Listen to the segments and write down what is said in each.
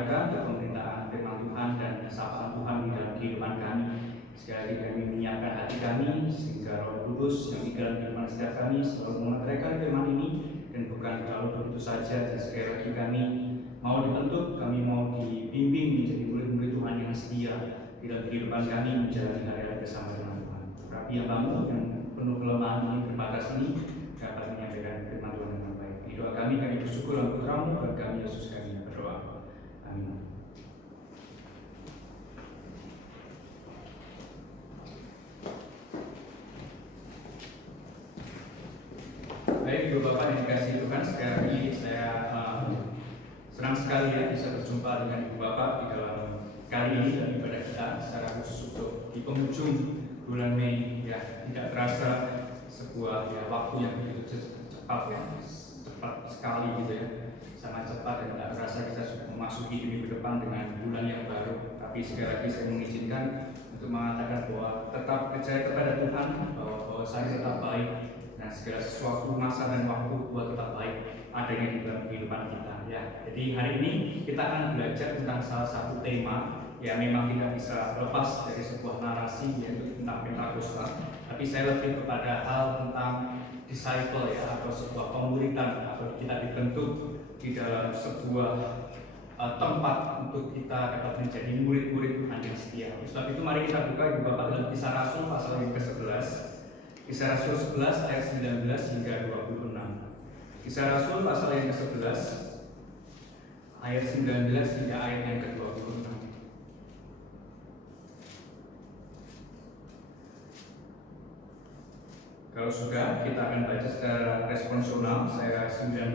menyatakan kepemerintahan firman Tuhan dan kesapaan Tuhan di dalam kehidupan kami. Sekali lagi kami menyiapkan hati kami sehingga Roh Kudus yang tinggal di kehidupan setiap kami selalu memeteraikan firman ini, dan bukan kalau begitu saja. Dan sekali lagi kami mau dibentuk, kami mau dibimbing menjadi murid-murid Tuhan yang setia di dalam kehidupan kami menjalani hari-hari bersama dengan Tuhan. Rabi hambamu yang penuh kelemahan ini, terbatas ini, dapat menyampaikan firman Tuhan dengan baik. Di doa kami bersyukur dalam putramu dan kami Yesus kami berdoa. Amin. Baik, Ibu Bapak yang dikasihi Tuhan, sekali lagi saya senang sekali ya bisa berjumpa dengan Ibu Bapak di dalam kali ini dan ibadah kita secara khusus untuk di penghujung bulan Mei ya. Tidak terasa sebuah ya waktu yang begitu cepat ya, cepat sekali gitu ya, sangat cepat, dan tidak terasa kita sudah memasuki minggu depan dengan bulan yang baru. Tapi sekali lagi saya mengizinkan untuk mengatakan bahwa tetap percaya kepada Tuhan, bahwa saya tetap baik, dan segala sesuatu masa dan waktu buat tetap baik adanya di dalam kehidupan kita ya. Jadi hari ini kita akan belajar tentang salah satu tema yang memang tidak bisa lepas dari sebuah narasi, yaitu tentang Pentakosta. Tapi saya lebih kepada hal tentang disciple ya, atau sebuah pemuridan, atau kita dibentuk di dalam sebuah tempat untuk kita dapat menjadi murid-murid Tuhan yang setia. Sebab itu mari kita buka Ibu Bapak dalam Kisah Rasul pasal yang ke-11. Kisah Rasul 11 ayat 19 hingga 26. Kisah Rasul pasal yang ke-11 ayat 19 hingga ayat yang ke-26. Kalau sudah, kita akan baca secara responsional. Saya 19,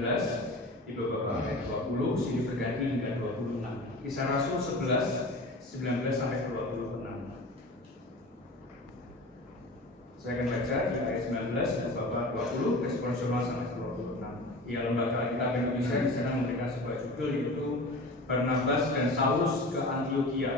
Ibu Bapak ayat 20, sini berganti hingga 26. Kisah Rasul 11, 19 sampai 26. Saya akan baca di ayat 19, Ibu Bapak 20, responsional sampai 26. Ya, lembaga Alkitab Indonesia di sana memberikan sebuah judul, yaitu Barnabas dan Saulus ke Antiokhia.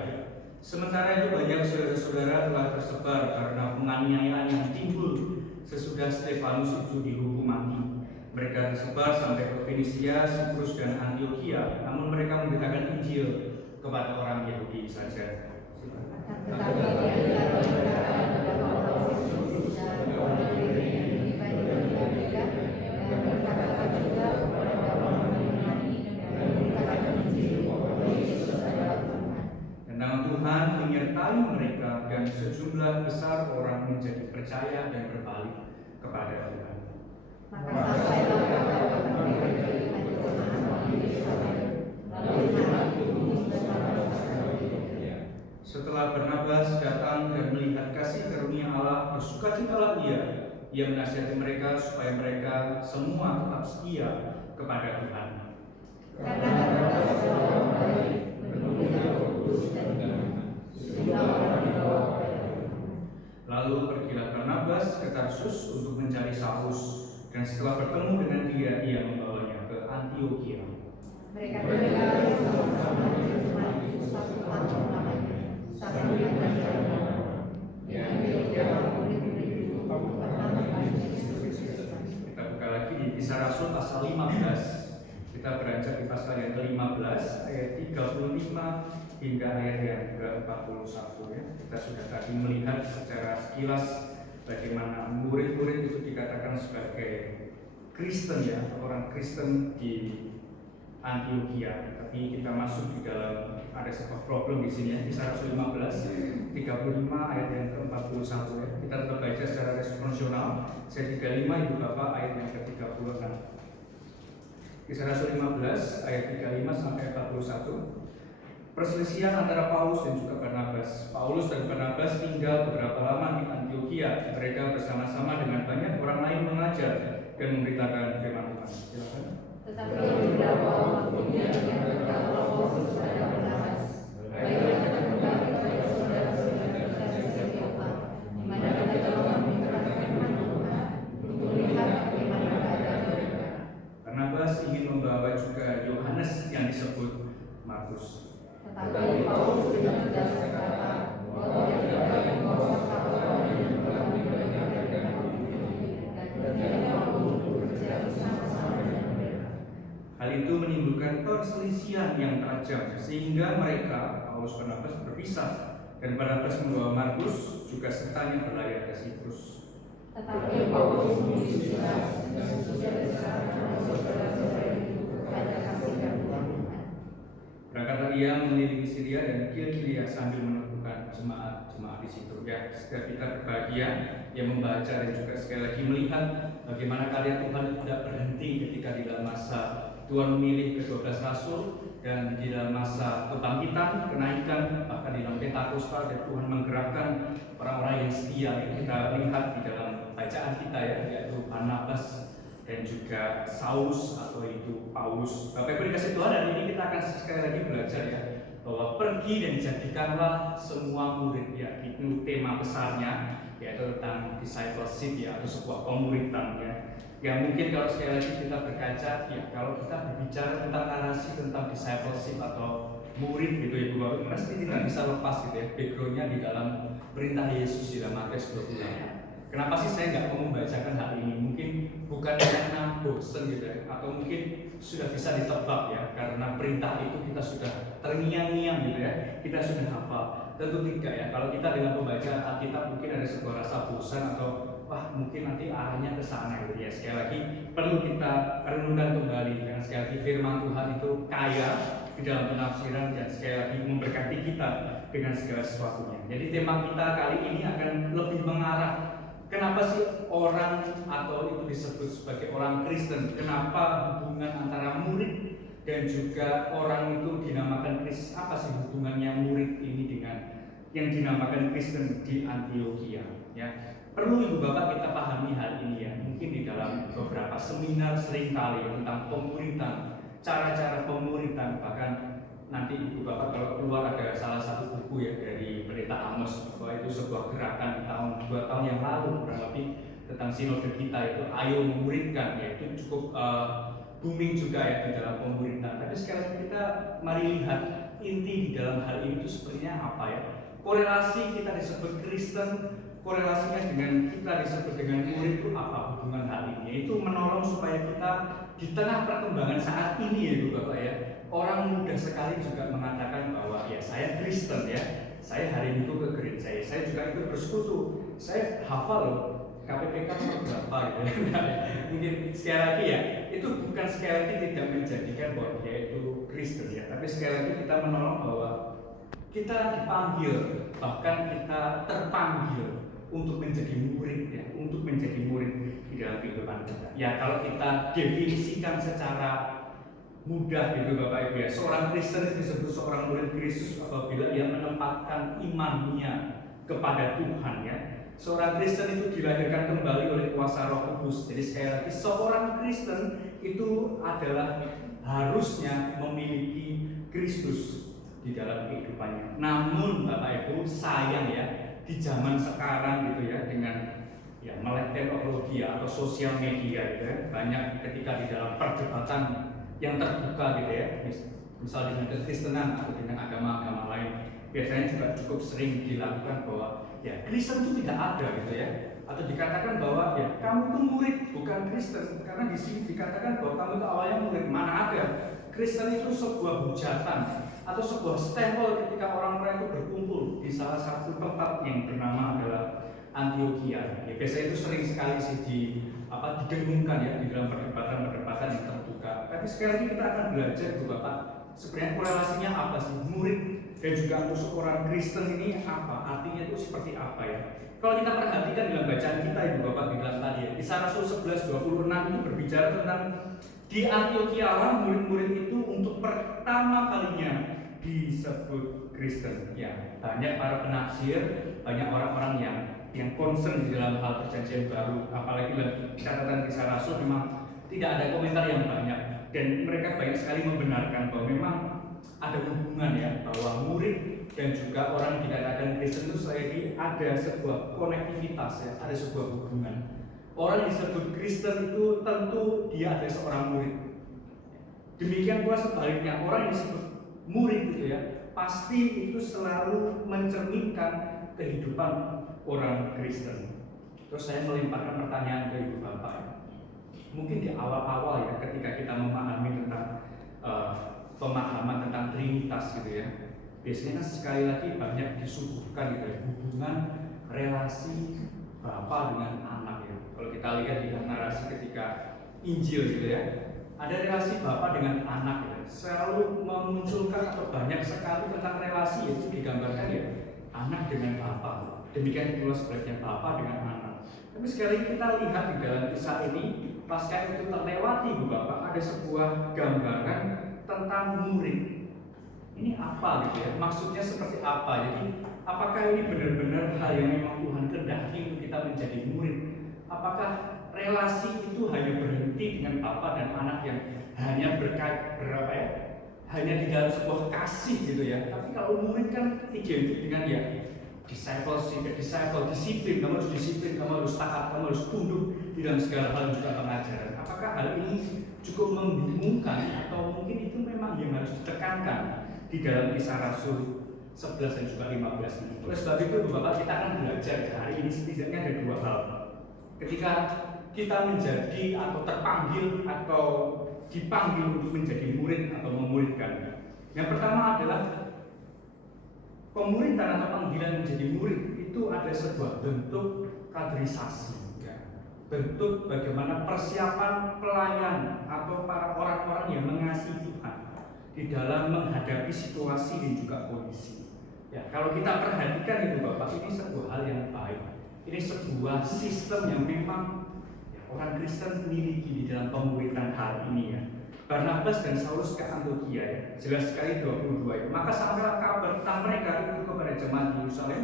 Sementara itu banyak saudara-saudara telah tersebar karena penganiayaan yang timbul sesudah Stefanus itu dihukum mati. Mereka tersebar sampai ke Fenisia, Siprus, dan Antiokhia, namun mereka memberitakan Injil kepada orang Yahudi saja. Tuhan menyertai mereka dan sejumlah besar orang menjadi percaya dan berbalik kepada Tuhan. Setelah Barnabas datang dan melihat kasih karunia Allah, bersukacitalah ia menasihati mereka supaya mereka semua tetap setia kepada Tuhan. Lalu pergilah Barnabas ke Tarsus untuk mencari Saulus, dan setelah bertemu dengan dia, ia membawanya ke Antiokhia. Mereka bersama-sama di satu tahun lamanya, sampai kita buka lagi di Kisah Rasul pasal 15. Kita beranjak di pasal yang ke-15 ayat 35 hingga ayat yang ke-41 ya. Kita sudah tadi melihat secara sekilas bagaimana murid-murid itu dikatakan sebagai Kristen ya, orang Kristen di Antiokhia. Tapi kita masuk di dalam, ada sebuah problem di sini ya. Kisah Rasul 15 35 ayat yang ke-41 ya. Kita tetap baca secara responsional. Saya 35, Ibu Bapak ayat yang ke-36. Kisah Rasul 15 ayat 35 sampai 41. Perselisihan antara Paulus dan juga Barnabas. Paulus dan Barnabas tinggal beberapa lama di Antiokhia. Mereka bersama-sama dengan banyak orang lain mengajar dan memberitakan firman Tuhan. Silakan. Tetapi beberapa waktu kemudian berkata Paulus kepada Barnabas, "Baiklah kita kembali kepada saudara-saudara kita di Antiokhia, di mana kita telah memberitakan firman Tuhan untuk melihat bagaimana keadaan mereka." Barnabas ingin membawa juga Yohanes yang disebut Markus. Tetapi Paulus dengan tegas berkata bahwa dia tidak akan membawa satu orang yang telah diberitakan dan tidak mau bekerja bersama-sama dengan mereka. Hal itu menimbulkan perselisihan yang tajam, sehingga mereka, Paulus Barnabas, berpisah, dan Barnabas membawa Markus juga sertanya berlayar ke Siprus. Tetapi Paulus menuju Silas dan sesudah saudara itu kepada kasih dan Tuhan. Berangkatlah ia mengelilingi Syria dan Kilikia sambil menemukan jemaat-jemaat di situ. Ya, setiap kita berbahagia yang membaca dan juga sekali lagi melihat bagaimana karya Tuhan tidak berhenti ketika di dalam masa Tuhan memilih ke-12 rasul dan di dalam masa kebangkitan, kenaikan, bahkan di dalam Pentakosta dan Tuhan menggerakkan orang-orang yang setia. Kita lihat di dalam bacaan kita ya, yaitu Barnabas dan juga Saulus atau itu Paulus. Bapak Ibu dikasih Tuhan, hari ini kita akan sekali lagi belajar ya, bahwa pergi dan jadikanlah semua murid ya. Itu tema besarnya, yaitu tentang discipleship ya, atau sebuah pemuridan ya. Ya mungkin kalau sekali lagi kita berkaca ya, kalau kita berbicara tentang narasi tentang discipleship atau murid gitu ya Bapak, pasti tidak bisa lepas gitu ya backgroundnya di dalam perintah Yesus di dalam Matius 28. Kenapa sih saya nggak mau membacakan hal ini? Mungkin bukan karena bosen gitu ya, atau mungkin sudah bisa ditebak ya, karena perintah itu kita sudah terngiang-ngiang gitu ya, kita sudah hafal. Tentu tidak ya, kalau kita dengan pembacaan Alkitab mungkin ada sebuah rasa bosan atau wah mungkin nanti arahnya ke sana gitu ya. Sekali lagi perlu kita renungkan kembali, karena sekali lagi firman Tuhan itu kaya di dalam penafsiran dan sekali lagi memberkati kita dengan segala sesuatunya. Jadi tema kita kali ini akan lebih mengarah, kenapa sih orang atau itu disebut sebagai orang Kristen? Kenapa hubungan antara murid dan juga orang itu dinamakan Kristen? Apa sih hubungannya murid ini dengan yang dinamakan Kristen di Antioquia? Ya, perlu Ibu Bapak kita pahami hal ini ya. Mungkin di dalam beberapa seminar seringkali tentang pemuridan, cara-cara pemuridan, bahkan nanti Ibu Bapak kalau keluar ada salah satu buku ya dari Pendeta Amos, bahwa itu sebuah gerakan tahun 2 tahun yang lalu kurang lebih tentang sinode kita itu ayo memuridkan ya, itu cukup booming juga ya di dalam pemuridan. Tapi sekarang kita mari lihat inti di dalam hal ini itu sebenarnya apa ya? Korelasi kita disebut Kristen, korelasinya dengan kita disebut dengan murid itu apa hubungan hal ini? Itu menolong supaya kita di tengah perkembangan saat ini ya Ibu Bapak ya, orang muda sekali juga mengatakan bahwa ya saya Kristen ya, saya hari Minggu ke gereja ya, saya juga ikut bersekutu, saya hafal loh KPPK berapa gitu ya. Mungkin sekali lagi ya, itu bukan sekali lagi tidak menjadikan bahwa dia itu Kristen ya, tapi sekali lagi kita menolong bahwa kita dipanggil, bahkan kita terpanggil untuk menjadi murid ya, untuk menjadi murid di dalam kehidupan kita. Ya kalau kita definisikan secara mudah gitu Bapak Ibu ya, seorang Kristen disebut seorang murid Kristus apabila ia menempatkan imannya kepada Tuhan ya. Seorang Kristen itu dilahirkan kembali oleh kuasa Roh Kudus. Jadi sekali lagi seorang Kristen itu adalah harusnya memiliki Kristus di dalam kehidupannya. Namun Bapak Ibu sayang ya, di zaman sekarang gitu ya, dengan ya melek teknologi atau sosial media gitu ya, banyak ketika di dalam perdebatan yang terbuka gitu ya, misal dengan kekristenan atau dengan agama-agama lain, biasanya juga cukup sering dilakukan bahwa ya Kristen itu tidak ada gitu ya, atau dikatakan bahwa ya kamu itu murid bukan Kristen, karena di sini dikatakan bahwa kamu itu awalnya murid. Mana ada, Kristen itu sebuah hujatan atau sebuah stempel ketika orang-orang itu berkumpul di salah satu tempat yang bernama adalah Antioquia. Ya, biasanya itu sering sekali sih didengungkan ya di dalam perdebatan-perdebatan yang terbuka. Tapi sekali lagi kita akan belajar Bapak, sebenarnya korelasinya apa sih murid dan juga musuh orang Kristen ini apa? Artinya itu seperti apa ya? Kalau kita perhatikan dalam bacaan kita Ibu Bapak di dalam tadi ya, Kisah Rasul 11:26 itu berbicara tentang di Antioquia lah murid-murid itu untuk pertama kalinya disebut Kristen. Ya, banyak para penafsir, banyak orang-orang yang concern di dalam hal perjanjian baru, apalagi dalam catatan Kisah Rasul memang tidak ada komentar yang banyak, dan mereka banyak sekali membenarkan bahwa memang ada hubungan ya, bahwa murid dan juga orang yang dikatakan Kristen itu lagi ada sebuah konektivitas ya, ada sebuah hubungan. Orang yang disebut Kristen itu tentu dia ada seorang murid. Demikian pula sebaliknya, orang yang disebut murid itu ya, pasti itu selalu mencerminkan kehidupan orang Kristen. Terus saya melemparkan pertanyaan ke Ibu Bapak. Mungkin di awal-awal ya, ketika kita memahami tentang pemahaman tentang Trinitas gitu ya. Biasanya kan sekali lagi banyak disuguhkan gitu ya, hubungan relasi Bapa dengan anak ya. Kalau kita lihat di narasi ketika Injil gitu ya, ada relasi Bapa dengan anak ya. Selalu memunculkan atau banyak sekali tentang relasi itu digambarkan ya, anak dengan Bapa. Demikian pula sebaliknya Bapa dengan anak. Tapi sekali kita lihat di dalam kisah ini, pasca itu terlewati Bapak, ada sebuah gambaran tentang murid. Ini apa gitu ya? Maksudnya seperti apa? Jadi apakah ini benar-benar hal yang memang Tuhan kehendaki untuk kita menjadi murid? Apakah relasi itu hanya berhenti dengan Bapa dan anak yang hanya hanya di dalam sebuah kasih gitu ya? Tapi kalau murid kan identik dengan ya disiplin, kamu harus disiplin, kamu harus taat, kamu harus tunduk di dalam segala hal juga pengajaran. Apakah hal ini cukup membingungkan atau mungkin itu memang yang harus ditekankan di dalam Kisah Rasul 11 dan juga 15 ini? Oleh sebab itu Bapak, kita akan belajar hari ini setidaknya ada dua hal. Ketika kita menjadi atau terpanggil atau dipanggil untuk menjadi murid atau memuridkan, yang pertama adalah pemuridan atau panggilan menjadi murid itu ada sebuah bentuk kaderisasi ya. Bentuk bagaimana persiapan pelayan atau para orang-orang yang mengasihi Tuhan di dalam menghadapi situasi dan juga kondisi ya. Kalau kita perhatikan itu Bapak, ini sebuah hal yang baik. Ini sebuah sistem yang memang ya, orang Kristen miliki di dalam pemuridan hal ini ya. Barnabas dan Saulus ke Antiokhia ya, jelas sekali 22 itu. Maka sampailah kabar tentang mereka itu kepada jemaat di Yerusalem.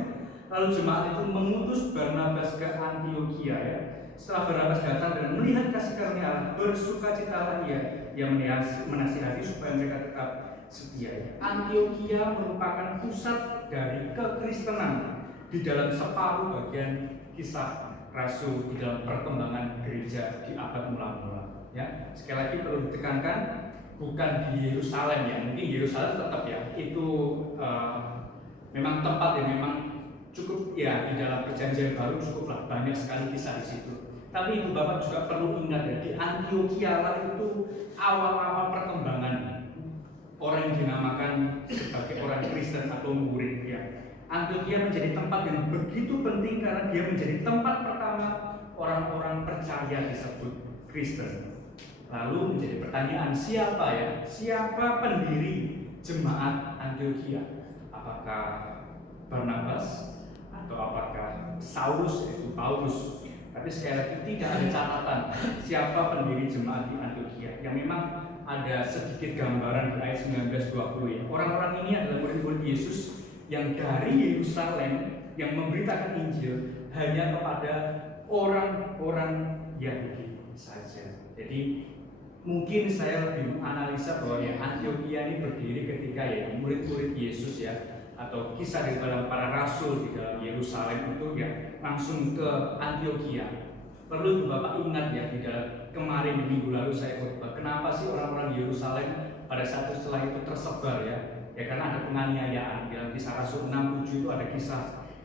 Lalu jemaat itu mengutus Barnabas ke Antiokhia ya. Setelah Barnabas datang dan melihat kasih karunia Allah, bersukacitalah ia yang menasihati supaya mereka tetap setia ya. Antiokhia merupakan pusat dari kekristenan di dalam separuh bagian Kisah Rasul di dalam perkembangan gereja di abad mula-mula. Ya, sekali lagi perlu ditekankan bukan di Yerusalem ya, mungkin Yerusalem tetap ya itu memang tempat yang memang cukup ya di dalam perjanjian baru cukuplah banyak sekali kisah di situ. Tapi ibu bapak juga perlu ingat ya, di Antiokhia lah itu awal-awal perkembangan orang yang dinamakan sebagai orang Kristen atau murid ya. Antiokhia menjadi tempat yang begitu penting karena dia menjadi tempat pertama orang-orang percaya disebut Kristen. Lalu menjadi pertanyaan, siapa ya? Siapa pendiri jemaat Antiokhia? Apakah Barnabas atau apakah Saulus yaitu Paulus? Tapi sekali lagi tidak ada catatan siapa pendiri jemaat di Antiokhia. Yang memang ada sedikit gambaran di ayat 19-20 ya. Orang-orang ini adalah murid-murid Yesus yang dari Yerusalem yang memberitakan Injil hanya kepada orang-orang Yahudi saja. Jadi mungkin saya lebih menganalisa bahwa ya Antiokhia ini berdiri ketika ya murid-murid Yesus ya, atau kisah di dalam para rasul di dalam Yerusalem itu ya langsung ke Antiokhia. Perlu Bapak ingat ya, di dalam kemarin di minggu lalu saya khotbah kenapa sih orang-orang Yerusalem pada saat setelah itu tersebar ya karena ada penganiayaan. Dalam Kisah Rasul 6-7 itu ada kisah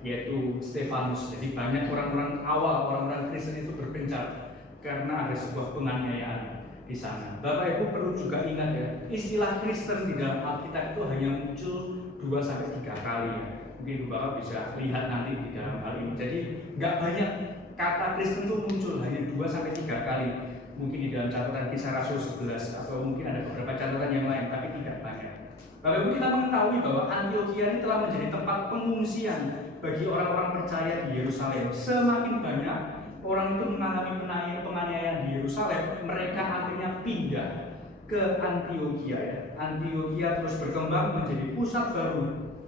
yaitu Stefanus. Jadi banyak orang-orang awal, orang-orang Kristen itu berpencar karena ada sebuah penganiayaan di sana. Bapak Ibu perlu juga ingat ya, istilah Kristen di dalam Alkitab itu hanya muncul 2-3 kali ya. Mungkin Bapak bisa lihat nanti di dalam hal ini. Jadi nggak banyak kata Kristen itu muncul, hanya 2-3 kali. Mungkin di dalam catatan Kisah Rasul 11 atau mungkin ada beberapa catatan yang lain, tapi tidak banyak. Bapak Ibu, kita mengetahui bahwa Antiokhia ini telah menjadi tempat pengungsian bagi orang-orang percaya di Yerusalem. Semakin banyak orang itu mengalami penganiayaan di Yerusalem, mereka akhirnya pindah ke Antiokhia ya. Antiokhia terus berkembang menjadi pusat baru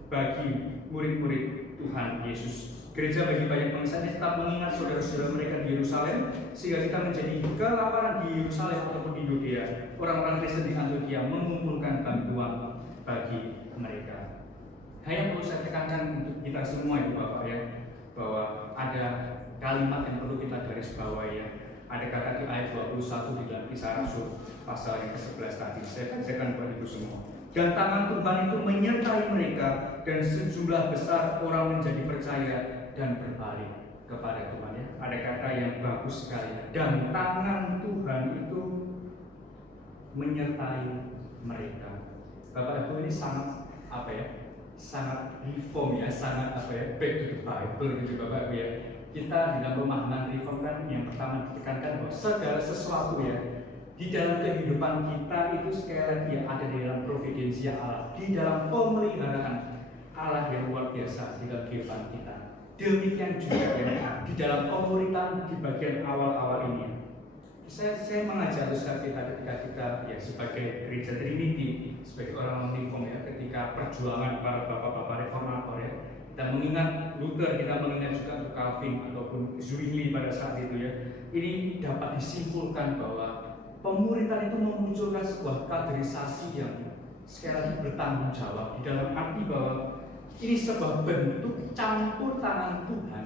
bagi murid-murid Tuhan Yesus. Gereja bagi banyak bangsa ini tetap mengingat saudara-saudara mereka di Yerusalem, sehingga kita menjadi kelaparan di Yerusalem ataupun di Yudea. Orang-orang Kristen di Antiokhia mengumpulkan bantuan bagi mereka. Hanya perlu saya tekankan untuk kita semua itu Bapak ya, bahwa ada kalimat yang perlu kita garis bawahi ya. Ada kata di ayat 21 di dalam Kisah Rasul pasal yang ke-11 tadi. Saya bacakan buat itu semua. Dan tangan Tuhan itu menyertai mereka dan sejumlah besar orang menjadi percaya dan berbalik kepada Tuhan ya. Ada kata yang bagus sekali. Dan tangan Tuhan itu menyertai mereka. Bapak Ibu ini sangat sangat reform ya, sangat back to the Bible gitu Bapak Ibu ya. Kita di dalam pemahaman reform kan yang pertama ditekankan bahwa segala sesuatu ya di dalam kehidupan kita itu sekali lagi ya ada di dalam providensia Allah, di dalam pemeliharaan Allah yang luar biasa di dalam kehidupan kita. Demikian juga ya di dalam pemuritan di bagian awal-awal ini. Saya mengajak Ustaz kita ketika kita ya sebagai gereja Trinity, sebagai orang reform ya, ketika perjuangan para bapak-bapak reformator ya, kita mengingat Luther, kita mengingat juga untuk Calvin ataupun Zwingli pada saat itu ya, ini dapat disimpulkan bahwa pemuritan itu memunculkan sebuah kaderisasi yang sekali lagi bertanggung jawab di dalam arti bahwa ini sebuah bentuk campur tangan Tuhan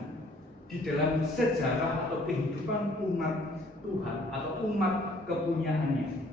di dalam sejarah atau kehidupan umat Tuhan atau umat kepunyaannya.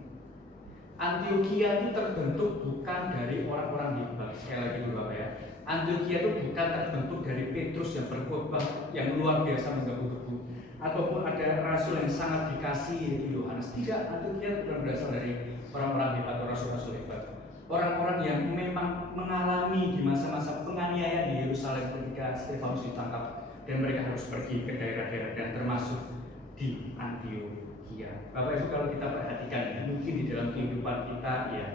Antioquia itu terbentuk bukan dari orang-orang hebat, sekali lagi Bapak ya. Antioquia itu bukan terbentuk dari Petrus yang berkhotbah yang luar biasa menggebu-gebu, ataupun ada rasul yang sangat dikasihi yaitu Yohanes. Tidak, Antioquia bukan berasal dari orang-orang hebat atau rasul-rasul hebat. Orang-orang yang memang mengalami di masa-masa penganiayaan di Yerusalem ketika Stefanus ditangkap dan mereka harus pergi ke daerah-daerah dan termasuk di Antioquia. Bapak Ibu kalau kita perhatikan ya, mungkin di dalam kehidupan kita ya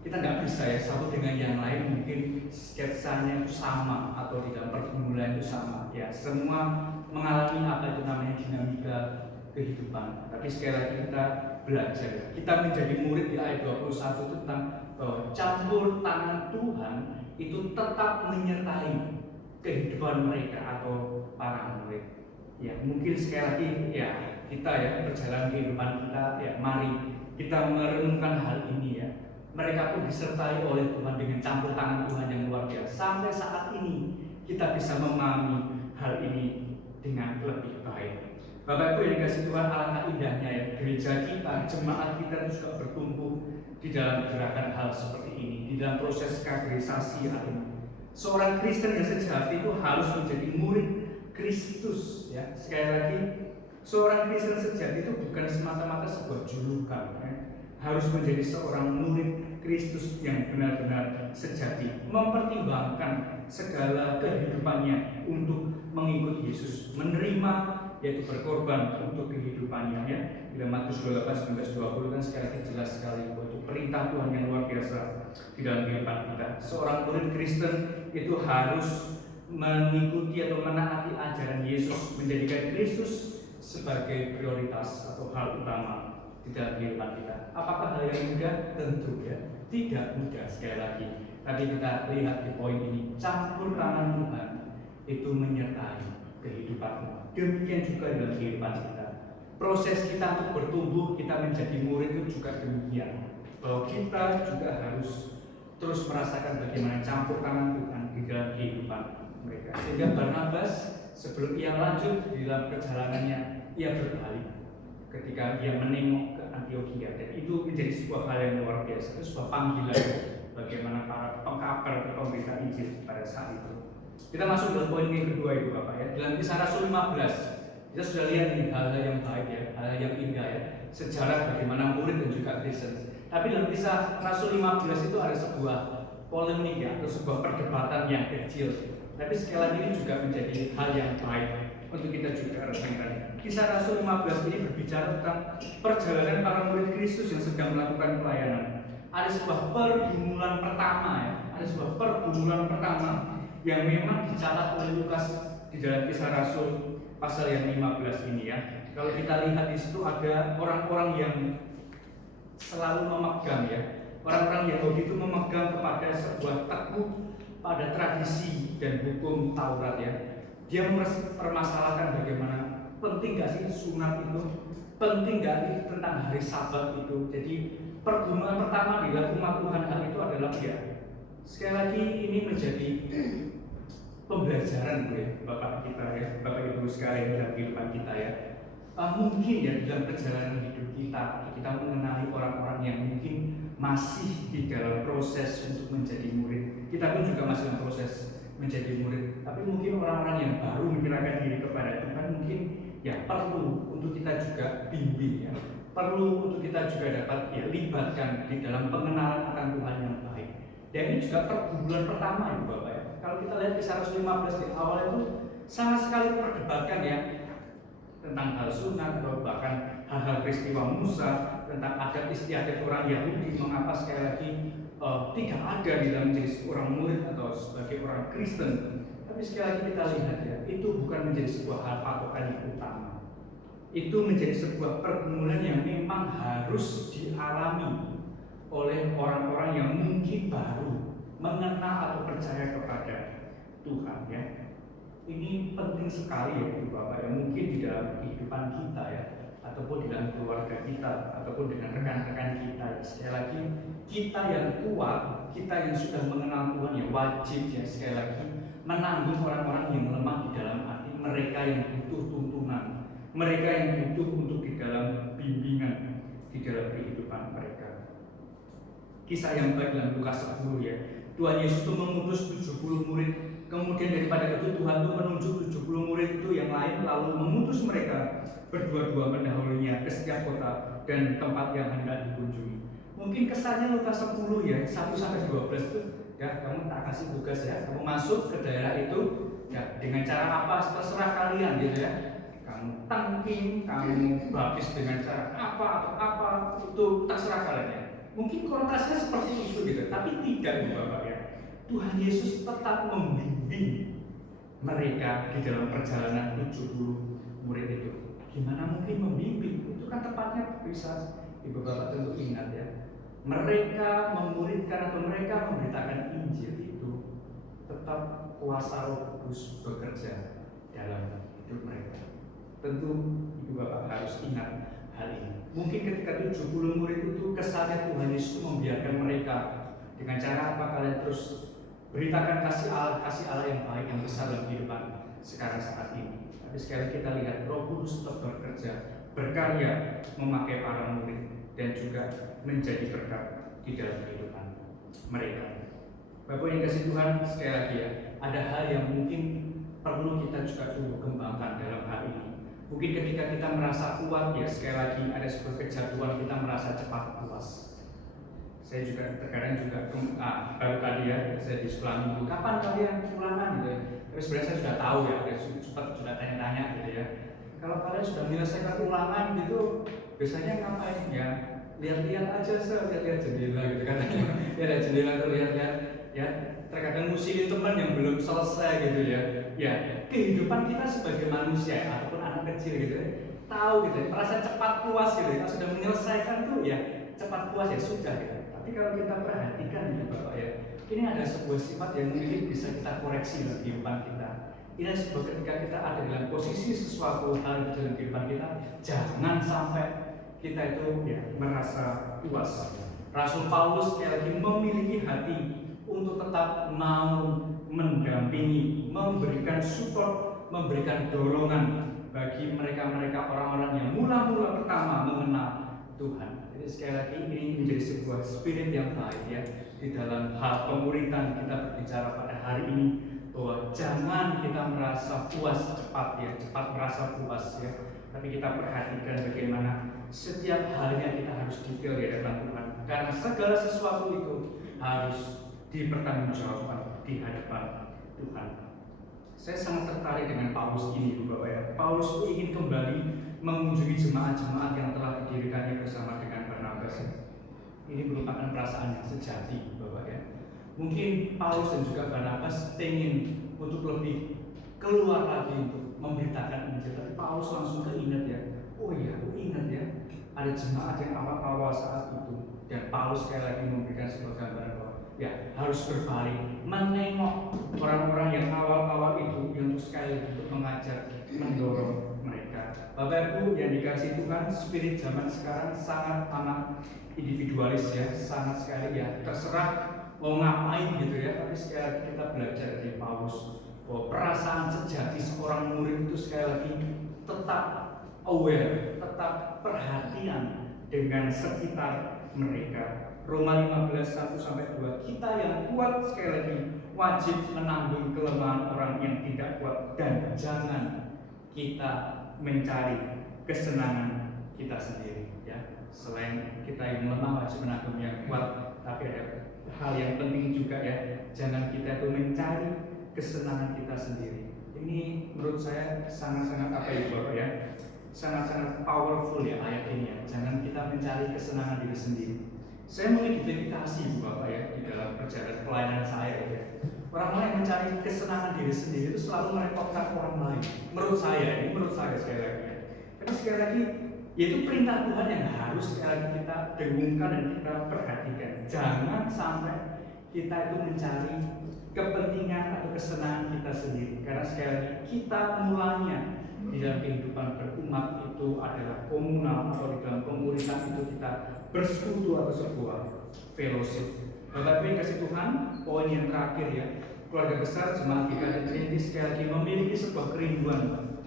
kita nggak bisa ya satu dengan yang lain, mungkin sketsanya itu sama atau di dalam pergumulan itu sama ya, semua mengalami apa itu namanya dinamika kehidupan. Tapi sekali lagi kita belajar, kita menjadi murid di ayat 21 itu tentang bahwa campur tangan Tuhan itu tetap menyertai kehidupan mereka atau para murid. Ya mungkin sekali lagi ya kita ya berjalan kehidupan kita ya, mari kita merenungkan hal ini ya. Mereka pun disertai oleh Tuhan dengan campur tangan Tuhan yang luar biasa. Sampai saat ini kita bisa memahami hal ini dengan lebih baik. Bapak Ibu yang dikasih Tuhan, alangkah indahnya ya gereja kita, jemaat kita itu juga bertumbuh di dalam gerakan hal seperti ini, di dalam proses kaderisasi hal ini. Seorang Kristen yang sejati itu harus menjadi murid Kristus ya. Sekali lagi, seorang Kristen sejati itu bukan semata-mata sebuah julukan ya. Harus menjadi seorang murid Kristus yang benar-benar sejati, mempertimbangkan segala kehidupannya untuk mengikut Yesus, menerima yaitu berkorban untuk kehidupannya ya. Dalam Matius 28, 19, 20 kan sekali lagi jelas sekali untuk perintah Tuhan yang luar biasa di dalam kehidupan kita. Seorang murid Kristen itu harus mengikuti atau menaati ajaran Yesus, menjadikan Kristus sebagai prioritas atau hal utama di dalam kehidupan kita. Apakah hal yang mudah? Tentu ya, tidak mudah sekali lagi. Tapi kita lihat di poin ini, campur tangan Tuhan itu menyertai kehidupan. Demikian juga dalam kehidupan kita. Proses kita untuk bertumbuh, kita menjadi murid itu juga demikian. Bahwa kita juga harus terus merasakan bagaimana campur tangan Tuhan di dalam kehidupan mereka. Sehingga Barnabas sebelum ia lanjut di dalam perjalanannya, ia berbalik ketika ia menengok ke Antioquia, dan itu menjadi sebuah hal yang luar biasa, itu sebuah panggilan bagaimana para pengkabar atau pemberita Injil pada saat itu. Kita masuk dalam poin yang kedua itu Bapak ya, dalam Kisah Rasul 15 kita sudah lihat ini hal-hal yang baik ya, hal yang indah ya, sejarah bagaimana murid dan juga Kristen. Tapi dalam Kisah Rasul 15 itu ada sebuah polemik ya, atau sebuah perdebatan yang kecil. Tapi sekali lagi ini juga menjadi hal yang baik untuk kita juga renungkan. Kisah Rasul 15 ini berbicara tentang perjalanan para murid Kristus yang sedang melakukan pelayanan. Ada sebuah pergumulan pertama ya, ada sebuah pergumulan pertama yang memang dicatat oleh Lukas di dalam Kisah Rasul pasal yang 15 ini ya. Kalau kita lihat di situ ada orang-orang yang selalu memegang ya, orang-orang Yahudi itu memegang kepada sebuah teguh pada tradisi dan hukum Taurat ya. Dia mempermasalahkan bagaimana penting gak sih sunat itu, penting gak sih tentang hari Sabat itu. Jadi pergumulan pertama di dalam umat Tuhan hal itu adalah ya, sekali lagi ini menjadi pembelajaran ya Bapak kita ya, Bapak Ibu sekalian dalam kehidupan kita ya. Mungkin ya dalam perjalanan hidup kita mengenali orang-orang yang mungkin masih di dalam proses untuk menjadi murid. Kita pun juga masih dalam proses menjadi murid. Tapi mungkin orang-orang yang baru menyerahkan diri kepada Tuhan mungkin ya perlu untuk kita juga bimbing ya, perlu untuk kita juga dapat ya libatkan di dalam pengenalan akan Tuhan yang baik. Dan ini juga pergumulan pertama ya Bapak ya. Kalau kita lihat Kisah Rasul 15 di awal itu sangat sekali memperdebatkan ya tentang hal sunat atau bahkan hal-hal peristiwa Musa, tentang adat istiadat orang Yahudi, mengapa sekali lagi tidak ada di dalam menjadi seorang murid atau sebagai orang Kristen. Tapi sekali lagi kita lihat ya, itu bukan menjadi sebuah hal patokan yang utama. Itu menjadi sebuah pergumulan yang memang harus dialami oleh orang-orang yang mungkin baru mengenal atau percaya kepada Tuhan ya. Ini penting sekali ya Ibu Bapak ya, mungkin di dalam kehidupan kita ya, ataupun di dalam keluarga kita, ataupun dengan rekan-rekan kita ya. Sekali lagi, kita yang kuat, kita yang sudah mengenal Tuhan ya wajib ya sekali lagi menanggung orang-orang yang lemah di dalam hati, mereka yang butuh tuntunan, mereka yang butuh untuk di dalam bimbingan di dalam kehidupan mereka. Kisah yang baik dalam Lukas 10 ya, Tuhan Yesus itu mengutus 70 murid. Kemudian daripada itu Tuhan itu menunjuk 70 murid itu yang lain, lalu mengutus mereka berdua-dua mendahulunya ke setiap kota dan tempat yang hendak dikunjungi. Mungkin kesannya Lukas 10 ya, 1-12 itu ya kamu tak kasih tugas ya, kamu masuk ke daerah itu ya dengan cara apa terserah kalian gitu ya. Kamu tangking, kamu baptis dengan cara apa atau apa itu terserah kalian ya. Mungkin konotasinya seperti itu gitu, tapi tidak Bapak ya. Tuhan Yesus tetap membimbing mereka di dalam perjalanan 70 murid itu. Gimana mungkin membimbing? Itu kan tepatnya bisa Ibu Bapak tentu ingat ya. Mereka memuridkan atau mereka memberitakan Injil itu tetap kuasa Roh Kudus bekerja dalam hidup mereka. Tentu Ibu Bapak harus ingat hal ini. Mungkin ketika 70 murid itu kesannya Tuhan Yesus membiarkan mereka dengan cara apa kalian terus beritakan kasih Allah yang baik yang besar dalam kehidupan sekarang saat ini. Tapi sekali kita lihat Roh Kudus tetap bekerja, berkarya, memakai para murid dan juga menjadi berkat di dalam kehidupan mereka. Bapak yang kasih Tuhan, sekali lagi ya, ada hal yang mungkin perlu kita juga tumbuh kembangkan dalam hal ini. Mungkin ketika kita merasa kuat ya, sekali lagi ada sebuah kejatuhan, kita merasa cepat puas. Saya juga terkadang juga baru tadi ya, saya di sekolah minggu, kapan kalian ulangan gitu ya. Tapi sebenarnya saya sudah tahu ya, sudah tanya-tanya gitu ya. Kalau kalian sudah menyelesaikan ulangan gitu, biasanya ngapain ya? Lihat-lihat aja, lihat-lihat jendela gitu katanya. Lihat jendela tuh lihat-lihat ya. Terkadang musingin teman yang belum selesai gitu ya. Ya, kehidupan kita sebagai manusia ataupun anak kecil gitu ya, tahu gitu ya, merasa cepat puas gitu ya. Kalau sudah menyelesaikan tuh ya cepat puas ya sudah gitu. Tapi kalau kita perhatikan ya Bapak ya, ini ada sebuah sifat yang mungkin bisa kita koreksi dalam kehidupan kita. Ini sebuah ketika kita ada dalam posisi sesuatu hal dalam kehidupan kita, jangan sampai kita itu ya merasa puas. Rasul Paulus sekali lagi memiliki hati untuk tetap mau mendampingi, memberikan support, memberikan dorongan bagi mereka-mereka orang-orang yang mula-mula pertama mengenal Tuhan. Jadi sekali lagi ini menjadi sebuah spirit yang baik ya di dalam hal pemuritan kita berbicara pada hari ini, bahwa jangan kita merasa puas cepat ya, cepat merasa puas ya, tapi kita perhatikan bagaimana setiap halnya kita harus detail di hadapan Tuhan, karena segala sesuatu itu harus dipertanggungjawabkan di hadapan Tuhan. Saya sangat tertarik dengan Paulus ini Bapak ya. Paulus itu ingin kembali mengunjungi jemaat-jemaat yang telah didirikannya bersama dengan Barnabas. Ini merupakan perasaan yang sejati Bapak ya. Mungkin Paulus dan juga Barnabas ingin untuk lebih keluar lagi untuk memberitakan Injil, tapi Paulus langsung keinget ya. Oh iya, aku ingat ya, ada jemaat yang awal-awal saat itu, dan Paulus sekali lagi memberikan sebuah gambaran bahwa ya harus berbalik, menengok orang-orang yang awal-awal itu yang sekali lagi untuk mengajar, mendorong mereka. Bapak Ibu yang dikasih Tuhan, spirit zaman sekarang sangat amat individualis ya, sangat sekali ya terserah mau ngapain gitu ya. Tapi sekali lagi kita belajar dari Paulus bahwa perasaan sejati seorang murid itu sekali lagi tetap aware, tetap perhatian dengan sekitar mereka. Roma 15:1-2, kita yang kuat sekali lagi wajib menanggung kelemahan orang yang tidak kuat, dan jangan kita mencari kesenangan kita sendiri ya. Selain kita yang lemah wajib menanggung yang kuat, tapi ada hal yang penting juga ya. Jangan kita itu mencari kesenangan kita sendiri. Ini menurut saya sangat-sangat apa ya Bapak ya, sangat-sangat powerful ya ayat ini ya. Jangan kita mencari kesenangan diri sendiri. Saya mengidentifikasi Bu Bapak ya di dalam perjalanan pelayanan saya ya. Orang-orang yang mencari kesenangan diri sendiri itu selalu merepotkan orang lain. Menurut saya sekali lagi ya. Karena sekali lagi yaitu perintah Tuhan yang harus sekali lagi kita dengungkan dan kita perhatikan. Jangan sampai kita itu mencari kepentingan atau kesenangan kita sendiri. Karena sekali lagi kita mulanya di dalam kehidupan berumat itu adalah komunal, atau di dalam pemuritan itu kita bersekutu atau sebuah fellowship. Bapak Ibu kasih Tuhan, poin yang terakhir ya, keluarga besar Jemaat GKI Trinity sekali lagi memiliki sebuah kerinduan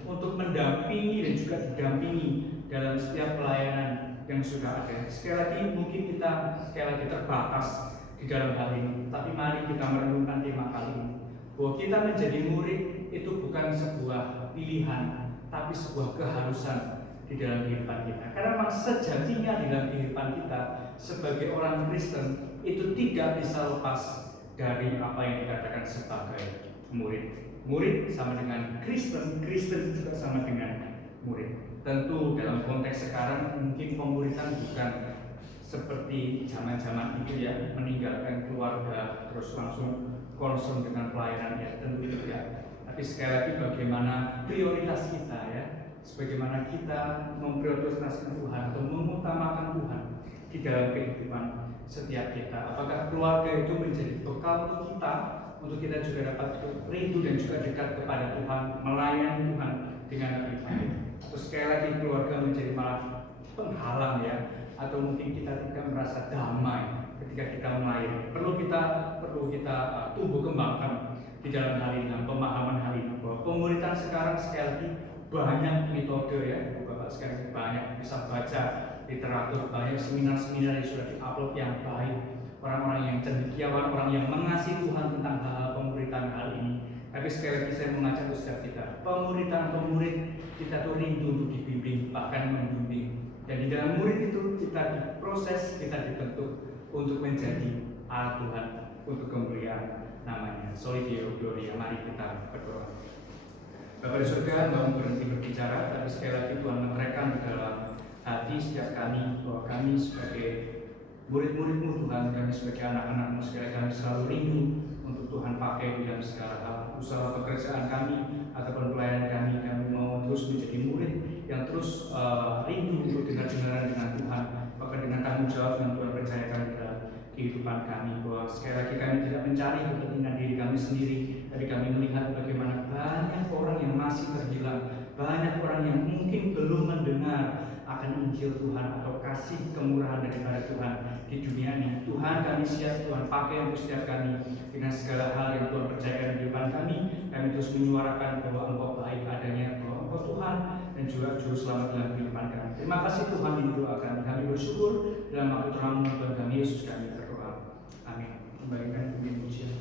untuk mendampingi dan juga didampingi dalam setiap pelayanan yang sudah ada. Sekali lagi mungkin kita sekali lagi terbatas di dalam hal ini, tapi mari kita merenungkan tema kali ini bahwa kita menjadi murid itu bukan sebuah pilihan, tapi sebuah keharusan di dalam kehidupan kita. Karena memang sejatinya di dalam kehidupan kita sebagai orang Kristen itu tidak bisa lepas dari apa yang dikatakan sebagai murid. Murid sama dengan Kristen, Kristen juga sama dengan murid. Tentu dalam konteks sekarang mungkin pemuridan bukan seperti zaman-zaman itu ya, meninggalkan keluarga terus langsung concern dengan pelayanan ya, tentu tidak. Tapi sekali lagi bagaimana prioritas kita ya, sebagaimana kita memprioritaskan Tuhan atau mengutamakan Tuhan di dalam kehidupan setiap kita. Apakah keluarga itu menjadi bekal untuk kita juga dapat rindu dan juga dekat kepada Tuhan, melayani Tuhan dengan lebih baik. Atau sekali lagi keluarga menjadi malah penghalang ya, atau mungkin kita tidak merasa damai ketika kita melayani. Perlu kita tumbuh kembangkan di dalam hal ini, dalam pemahaman hal ini bahwa pemuritan sekarang sekali lagi banyak metode ya, Bapak sekali banyak bisa baca literatur, banyak seminar-seminar yang sudah diupload yang baik, orang-orang yang cendekiawan, orang yang mengasihi Tuhan tentang hal-hal pemuritan hal ini. Tapi sekali lagi saya mengajak setiap kita, pemuritan atau murid kita tuh rindu untuk dibimbing, bahkan membimbing. Dan di dalam murid itu kita diproses, kita dibentuk untuk menjadi alat Tuhan untuk kemuliaan namanya. Soli Deo Gloria. Mari kita berdoa. Bapak di surga, mau berhenti berbicara, tapi sekali lagi Tuhan menerangkan di dalam hati setiap kami bahwa kami sebagai murid-murid-Mu Tuhan, kami sebagai anak-anak-Mu sekali kami selalu rindu untuk Tuhan pakai di dalam segala hal, usaha pekerjaan kami ataupun pelayanan kami mau terus menjadi murid yang terus rindu untuk dengar-dengaran dengan Tuhan, bahkan dengan tanggung jawab yang Tuhan percayakan dalam kehidupan kami, bahwa sekali lagi kami tidak mencari kepentingan diri kami sendiri, tapi kami melihat bagaimana banyak orang yang masih terhilang, banyak orang yang mungkin belum mendengar akan Injil Tuhan atau kasih kemurahan daripada Tuhan di dunia ini. Tuhan, kami siap Tuhan pakai untuk setiap kami dengan segala hal yang Tuhan percayakan di depan kami terus menyuarakan bahwa Engkau baik adanya, bahwa Engkau Tuhan dan juga Juru Selamat dalam kehidupan kami. Terima kasih Tuhan di doa kami bersyukur dalam waktu terang Tuhan kami Yesus kami berdoa. Amin. Kembalikan puji pujian.